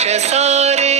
শেষারে